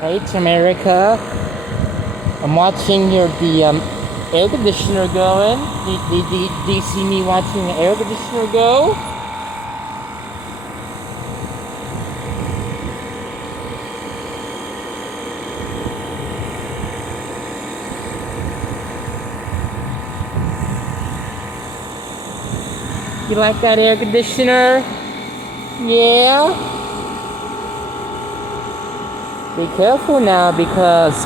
Hey, Tamerica. I'm watching the air conditioner going. Do you see me watching the air conditioner go? You like that air conditioner? Yeah? Be careful now because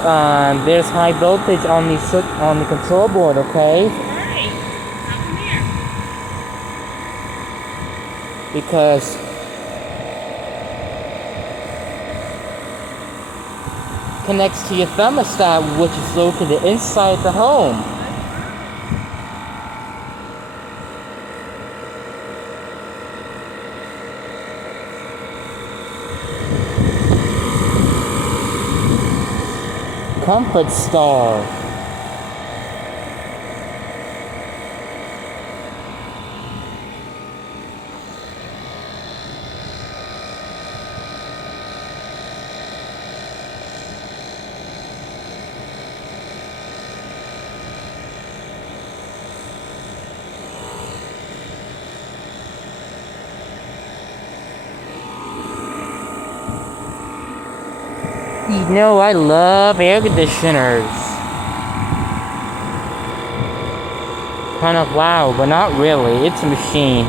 there's high voltage on the control board, okay? Alright, come here. Because connects to your thermostat, which is located inside the home. Comfort Star. You know, I love air conditioners. Kind of loud, but not really. It's a machine.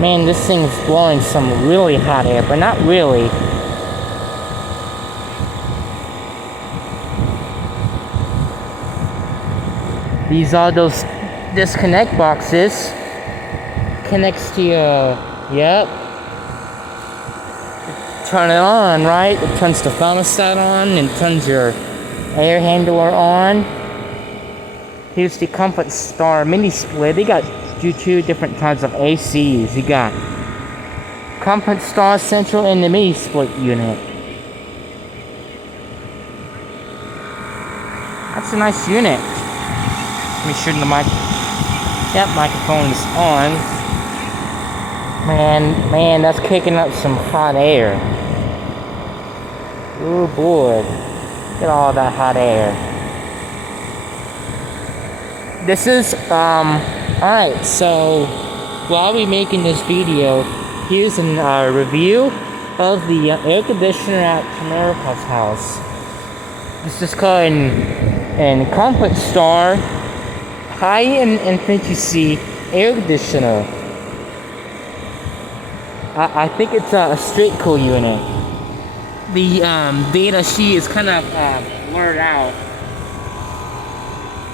Man, this thing is blowing some really hot air, but not really. These are those disconnect boxes. Connects to your, yep. Turn it on, right? It turns the thermostat on and turns your air handler on. Here's the Comfort Star mini split. They got two different types of ACs. You got Comfort Star Central and the mini split unit. That's a nice unit. Let me sure the microphone is on. Man, that's kicking up some hot air. Oh boy, get all that hot air. This is, alright, so while we're making this video, here's a review of the air conditioner at Tamerica's house. This is called an Comfort Star high-end efficiency air conditioner. I think it's a straight cool unit. The data sheet is kind of blurred out.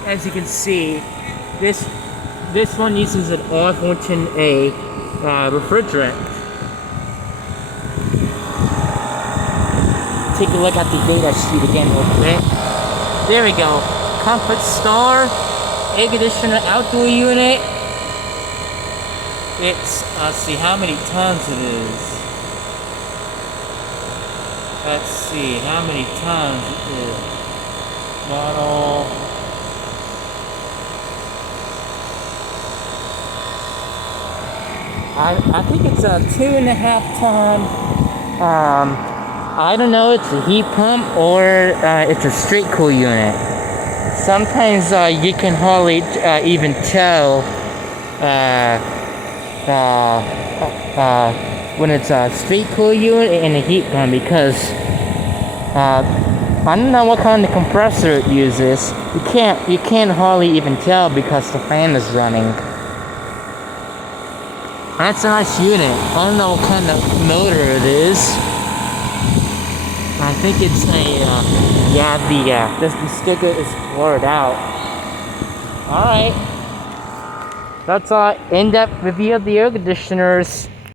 As you can see, this one uses an R14A refrigerant. Take a look at the data sheet again real quick. There we go. Comfort Star air conditioner outdoor unit. It's, let's see how many tons it is. Let's see how many tons it is. Model. I think it's a 2.5 ton. I don't know, it's a heat pump or it's a straight cool unit. Sometimes you can hardly even tell when it's a straight cool unit and a heat pump because I don't know what kind of compressor it uses. You can't hardly even tell because the fan is running. That's a nice unit. I don't know what kind of motor it is. I think it's a the sticker is blurred out. All right. That's our in-depth review of the air conditioners.